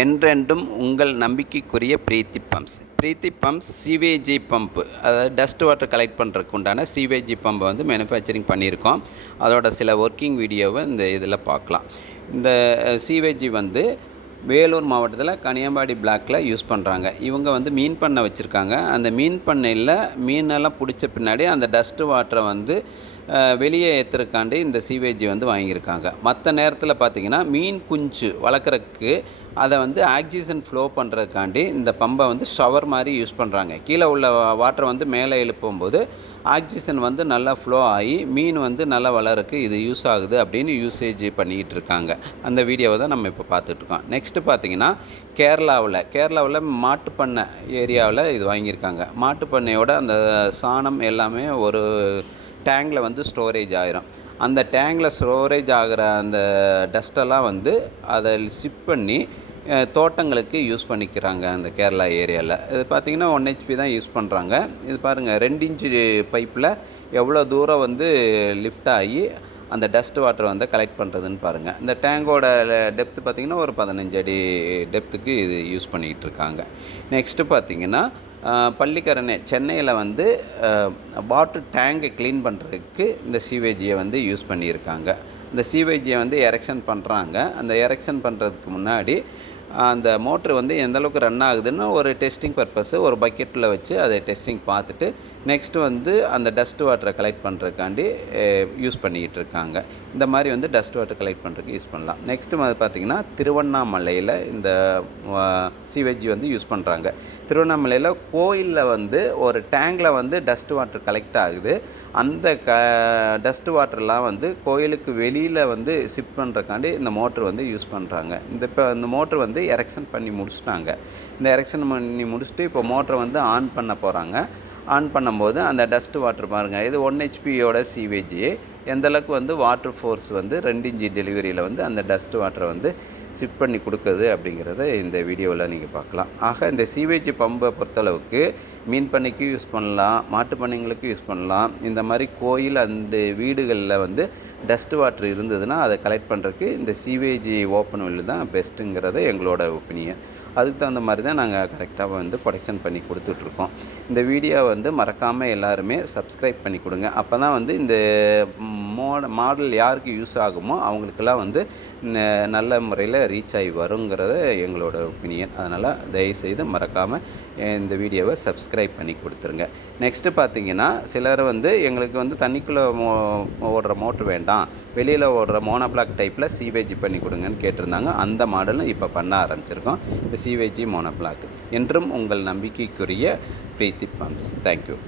என்றென்றும் உங்கள் நம்பிக்கைக்குரிய பிரீத்தி பம்ப்ஸ் சிவேஜி பம்ப்பு, அதாவது டஸ்ட் வாட்டர் கலெக்ட் பண்ணுறதுக்கு உண்டான சிவேஜி பம்பை வந்து மேனுஃபேக்சரிங் பண்ணியிருக்கோம். அதோட சில ஒர்க்கிங் வீடியோவை இந்த இதில் பார்க்கலாம். இந்த சிவேஜி வந்து வேலூர் மாவட்டத்தில் கனியம்பாடி பிளாக்கில் யூஸ் பண்ணுறாங்க. இவங்க வந்து மீன் பண்ணை வச்சுருக்காங்க. அந்த மீன் பண்ணையில் மீனெல்லாம் பிடிச்ச பின்னாடி அந்த டஸ்ட்டு வாட்டரை வந்து வெளியே ஏற்றுறக்காண்டி இந்த சிவேஜி வந்து வாங்கியிருக்காங்க. மற்ற நேரத்தில் பார்த்திங்கன்னா மீன் குஞ்சு வளர்க்குறதுக்கு அதை வந்து ஆக்சிஜன் ஃப்ளோ பண்ணுறதுக்காண்டி இந்த பம்பை வந்து ஷவர் மாதிரி யூஸ் பண்ணுறாங்க. கீழே உள்ள வாட்டரை வந்து மேலே எழுப்பும்போது ஆக்சிஜன் வந்து நல்லா ஃப்ளோ ஆகி மீன் வந்து நல்லா வளரக்கு இது யூஸ் ஆகுது அப்படின்னு யூசேஜ் பண்ணிக்கிட்டு இருக்காங்க. அந்த வீடியோவை தான் நம்ம இப்போ பார்த்துட்ருக்கோம். நெக்ஸ்ட்டு பார்த்திங்கன்னா கேரளாவில் மாட்டுப்பண்ணை ஏரியாவில் இது வாங்கியிருக்காங்க. மாட்டுப்பண்ணையோட அந்த சாணம் எல்லாமே ஒரு டேங்கில் வந்து ஸ்டோரேஜ் ஆகிரும். அந்த டேங்கில் ஸ்டோரேஜ் ஆகிற அந்த டஸ்ட்டெல்லாம் வந்து அதை ஷிப் பண்ணி தோட்டங்களுக்கு யூஸ் பண்ணிக்கிறாங்க அந்த கேரளா ஏரியாவில். இது பார்த்திங்கன்னா 1 HP தான் யூஸ் பண்ணுறாங்க. இது பாருங்கள், 2 இன்ச்சு பைப்பில் எவ்வளோ தூரம் வந்து லிஃப்ட் ஆகி அந்த டஸ்ட் வாட்டர் வந்து கலெக்ட் பண்ணுறதுன்னு பாருங்கள். இந்த டேங்கோட டெப்த்து பார்த்திங்கன்னா ஒரு 15 அடி டெப்த்துக்கு இது யூஸ் பண்ணிக்கிட்டு இருக்காங்க. நெக்ஸ்ட்டு பார்த்திங்கன்னா பள்ளிக்கரணை சென்னையில் வந்து வாட்டர் டேங்கை க்ளீன் பண்ணுறதுக்கு இந்த சிவேஜியை வந்து யூஸ் பண்ணியிருக்காங்க. இந்த சிவேஜியை வந்து எரெக்ஷன் பண்ணுறாங்க. அந்த எரெக்ஷன் பண்ணுறதுக்கு முன்னாடி அந்த மோட்ரு வந்து எந்தளவுக்கு ரன் ஆகுதுன்னு ஒரு டெஸ்டிங் பர்பஸு ஒரு பக்கெட்டில் வச்சு அதை டெஸ்டிங் பார்த்துட்டு நெக்ஸ்ட்டு வந்து அந்த டஸ்ட் வாட்டரை கலெக்ட் பண்ணுறதுக்காண்டி யூஸ் பண்ணிக்கிட்டு இருக்காங்க. இந்த மாதிரி வந்து டஸ்ட் வாட்டர் கலெக்ட் பண்ணுறதுக்கு யூஸ் பண்ணலாம். நெக்ஸ்ட்டு பார்த்திங்கன்னா திருவண்ணாமலையில் இந்த சிவேஜி வந்து யூஸ் பண்ணுறாங்க. திருவண்ணாமலையில் கோயிலில் வந்து ஒரு டேங்கில் வந்து டஸ்ட் வாட்டர் கலெக்ட் ஆகுது. அந்த டஸ்ட் வாட்டர்லாம் வந்து கோயிலுக்கு வெளியில் வந்து ஷிஃப்ட் பண்ணுறக்காண்டி இந்த மோட்ரு வந்து யூஸ் பண்ணுறாங்க. இப்போ இந்த மோட்ரு வந்து எரெக்ஷன் பண்ணி முடிச்சிட்டாங்க. இந்த எரெக்ஷன் பண்ணி முடிச்சுட்டு இப்போ மோட்ரை வந்து ஆன் பண்ண போகிறாங்க. ஆன் பண்ணும்போது அந்த டஸ்ட் வாட்டர் பாருங்கள், இது 1 HPயோட சிவேஜி எந்தளவுக்கு வந்து வாட்டர் ஃபோர்ஸ் வந்து 2 இன்ச்சு டெலிவரியில் வந்து அந்த டஸ்ட் வாட்டரை வந்து ஷிஃப்ட் பண்ணி கொடுக்குது அப்படிங்கிறத இந்த வீடியோவில் நீங்கள் பார்க்கலாம். ஆக இந்த சிவேஜி பம்பை பொறுத்தளவுக்கு மீன் பண்ணைக்கு யூஸ் பண்ணலாம், மாட்டு பண்ணைங்களுக்கு யூஸ் பண்ணலாம். இந்த மாதிரி கோயில் அந்த வீடுகளில் வந்து டஸ்ட் வாட்டர் இருந்ததுன்னா அதை கலெக்ட் பண்ணுறதுக்கு இந்த சிவேஜி ஓப்பன் வெல் தான் பெஸ்ட்டுங்கிறது எங்களோட ஒப்பீனியன். அதுக்கு தகுந்த மாதிரி தான் நாங்கள் கரெக்டாக வந்து ப்ரொடக்ஷன் பண்ணி கொடுத்துட்ருக்கோம். இந்த வீடியோவை வந்து மறக்காமல் எல்லாருமே சப்ஸ்கிரைப் பண்ணி கொடுங்க. அப்போ தான் வந்து இந்த மாடல் யாருக்கு யூஸ் ஆகுமோ அவங்களுக்கெல்லாம் வந்து நல்ல முறையில் ரீச் ஆகி வருங்கிறது எங்களோட ஒப்பீனியன். அதனால் தயவுசெய்து மறக்காமல் இந்த வீடியோவை சப்ஸ்கிரைப் பண்ணி கொடுத்துருங்க. நெக்ஸ்ட்டு பார்த்திங்கன்னா சிலர் வந்து எங்களுக்கு வந்து தண்ணிக்குள்ளே ஓடுற மோட்ரு வேண்டாம், வெளியில் ஓடுற மோனோபிளாக் டைப்பில் சிவேஜி பண்ணி கொடுங்கன்னு கேட்டிருந்தாங்க. அந்த மாடலும் இப்போ பண்ண ஆரம்பிச்சிருக்கோம். இப்போ சிவேஜி மோனோபிளாக். என்றும் உங்கள் நம்பிக்கைக்குரிய பிரீத்தி பம்ப்ஸ். தேங்க்யூ.